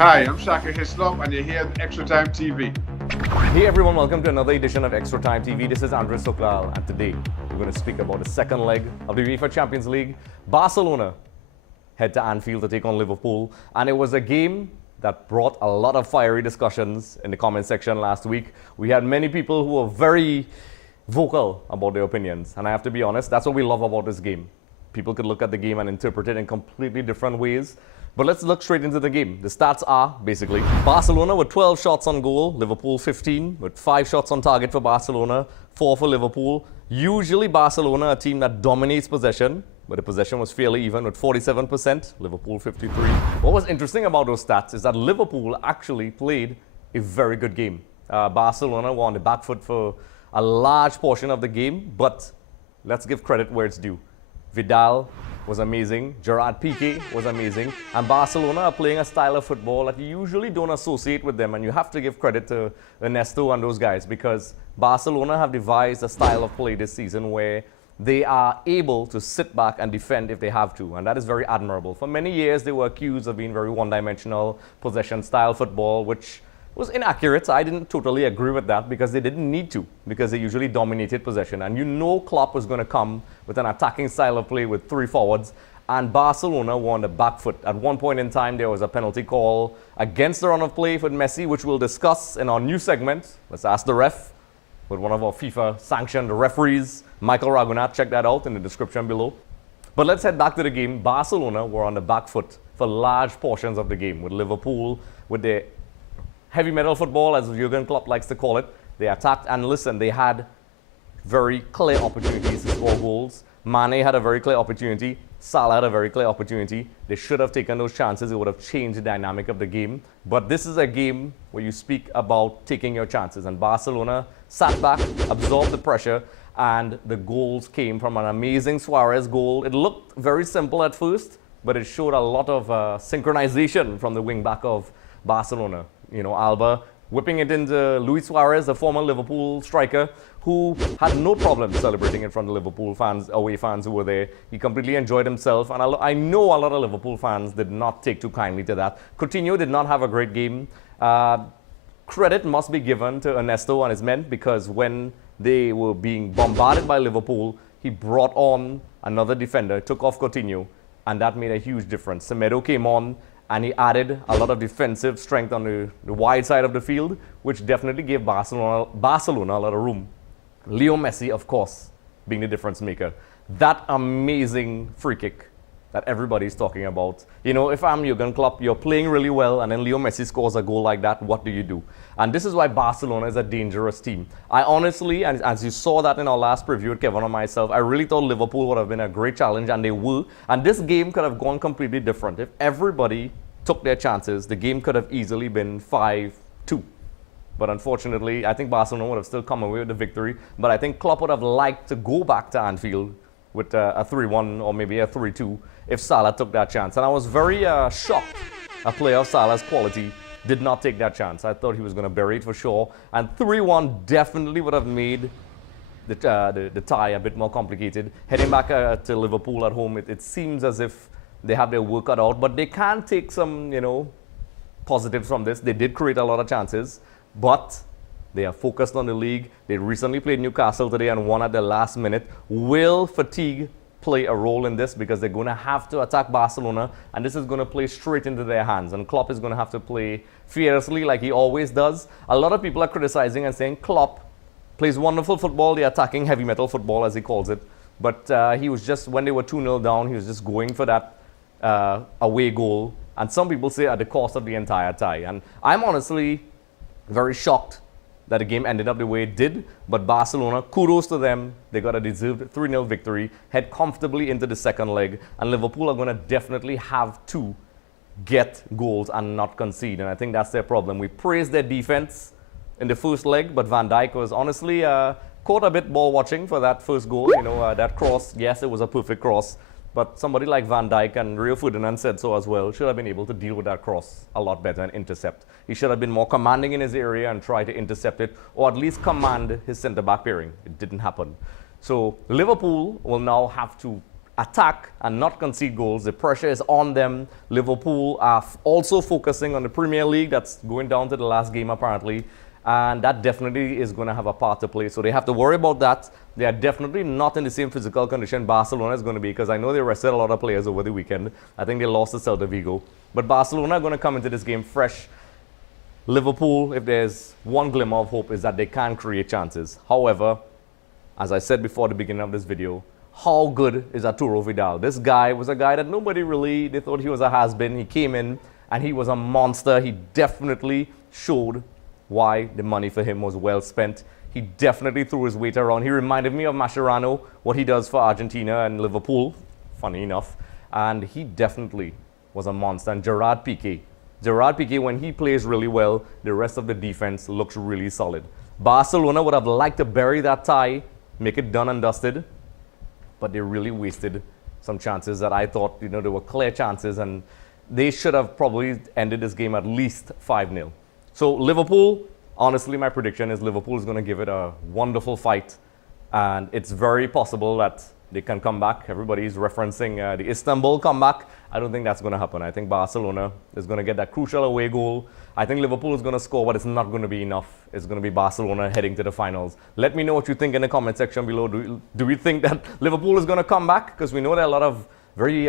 Hi, I'm Shaka Hislop, and you're here at Extra Time TV. Hey everyone, welcome to another edition of Extra Time TV. This is Andres Soklal, and today we're going to speak about the second leg of the UEFA Champions League. Barcelona head to Anfield to take on Liverpool, and it was a game that brought a lot of fiery discussions in the comment section last week. We had many people who were very vocal about their opinions, and I have to be honest, that's what we love about this game. People could look at the game and interpret it in completely different ways. But let's look straight into the game. The stats are basically Barcelona with 12 shots on goal, Liverpool 15, with 5 shots on target for Barcelona, 4 for Liverpool. Usually Barcelona, a team that dominates possession, but the possession was fairly even with 47%, Liverpool 53. What was interesting about those stats is that Liverpool actually played a very good game. Barcelona were on the back foot for a large portion of the game, but let's give credit where it's due. Vidal was amazing, Gerard Piqué was amazing, and Barcelona are playing a style of football that you usually don't associate with them, and you have to give credit to Ernesto and those guys, because Barcelona have devised a style of play this season where they are able to sit back and defend if they have to, and that is very admirable. For many years they were accused of being very one-dimensional possession style football, which was inaccurate. I didn't totally agree with that because they didn't need to, because they usually dominated possession. And you know Klopp was going to come with an attacking style of play with 3 forwards, and Barcelona were on the back foot. At one point in time, there was a penalty call against the run of play for Messi, which we'll discuss in our new segment. Let's ask the ref, with one of our FIFA-sanctioned referees, Michael Ragunat. Check that out in the description below. But let's head back to the game. Barcelona were on the back foot for large portions of the game, with Liverpool, with their heavy metal football, as Jurgen Klopp likes to call it. They attacked, and listen, they had very clear opportunities to score goals. Mane had a very clear opportunity. Salah had a very clear opportunity. They should have taken those chances. It would have changed the dynamic of the game. But this is a game where you speak about taking your chances. And Barcelona sat back, absorbed the pressure, and the goals came from an amazing Suarez goal. It looked very simple at first, but it showed a lot of synchronization from the wing-back of Barcelona. You know, Alba whipping it into Luis Suarez, the former Liverpool striker, who had no problem celebrating in front of Liverpool fans, away fans who were there. He completely enjoyed himself, and I know a lot of Liverpool fans did not take too kindly to that. Coutinho did not have a great game. Credit must be given to Ernesto and his men, because when they were being bombarded by Liverpool, he brought on another defender, took off Coutinho, and that made a huge difference. Semedo came on, and he added a lot of defensive strength on the wide side of the field, which definitely gave Barcelona a lot of room. Leo Messi, of course, being the difference maker. That amazing free kick that everybody's talking about. You know, if I'm Jurgen Klopp, you're playing really well, and then Leo Messi scores a goal like that, what do you do? And this is why Barcelona is a dangerous team. I honestly, and as you saw that in our last preview with Kevin and myself, I really thought Liverpool would have been a great challenge, and they were. And this game could have gone completely different. If everybody took their chances, the game could have easily been 5-2. But unfortunately, I think Barcelona would have still come away with the victory. But I think Klopp would have liked to go back to Anfield with a 3-1 or maybe a 3-2 if Salah took that chance. And I was very shocked a player of Salah's quality did not take that chance. I thought he was going to bury it for sure. And 3-1 definitely would have made the tie a bit more complicated. Heading back to Liverpool at home, it seems as if they have their work cut out. But they can take some, you know, positives from this. They did create a lot of chances, but they are focused on the league. They recently played Newcastle today and won at the last minute. Will fatigue play a role in this? Because they're going to have to attack Barcelona, and this is going to play straight into their hands. And Klopp is going to have to play fiercely like he always does. A lot of people are criticizing and saying Klopp plays wonderful football, the attacking heavy metal football as he calls it. But he was just, when they were 2-0 down, he was just going for that away goal. And some people say at the cost of the entire tie. And I'm honestly very shocked that the game ended up the way it did, but Barcelona, kudos to them. They got a deserved 3-0 victory, head comfortably into the second leg, and Liverpool are going to definitely have to get goals and not concede, and I think that's their problem. We praised their defense in the first leg, but Van Dijk was honestly caught a bit ball watching for that first goal. You know, that cross, yes, it was a perfect cross, but somebody like Van Dijk, and Rio Ferdinand said so as well, should have been able to deal with that cross a lot better and intercept. He should have been more commanding in his area and try to intercept it, or at least command his centre-back pairing. It didn't happen. So Liverpool will now have to attack and not concede goals. The pressure is on them. Liverpool are also focusing on the Premier League. That's going down to the last game apparently. And that definitely is going to have a part to play. So they have to worry about that. They are definitely not in the same physical condition Barcelona is going to be, because I know they rested a lot of players over the weekend. I think they lost to Celta Vigo. But Barcelona are going to come into this game fresh. Liverpool, if there's one glimmer of hope, is that they can create chances. However, as I said before the beginning of this video, how good is Arturo Vidal? This guy was a guy that nobody really, they thought he was a has-been. He came in and he was a monster. He definitely showed why the money for him was well spent. He definitely threw his weight around. He reminded me of Mascherano, what he does for Argentina and Liverpool, funny enough. And he definitely was a monster. And Gerard Piqué, when he plays really well, the rest of the defense looks really solid. Barcelona would have liked to bury that tie, make it done and dusted, but they really wasted some chances that I thought, you know, there were clear chances, and they should have probably ended this game at least 5-0. So Liverpool, honestly, my prediction is Liverpool is going to give it a wonderful fight, and it's very possible that they can come back. Everybody's referencing the Istanbul comeback. I don't think that's going to happen. I think Barcelona is going to get that crucial away goal. I think Liverpool is going to score, but it's not going to be enough. It's going to be Barcelona heading to the finals. Let me know what you think in the comment section below. Do we think that Liverpool is going to come back? Because we know there are a lot of very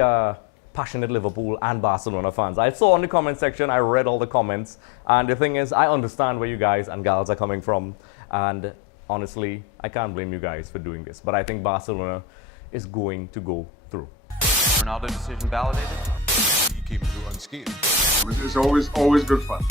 passionate Liverpool and Barcelona fans. I saw in the comment section, I read all the comments, and the thing is, I understand where you guys and gals are coming from, and honestly, I can't blame you guys for doing this, but I think Barcelona is going to go through. Ronaldo decision validated. He came through unscathed. It's always good fun.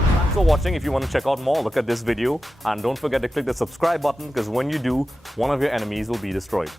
Thanks for watching. If you want to check out more, look at this video, and don't forget to click the subscribe button, because when you do, one of your enemies will be destroyed.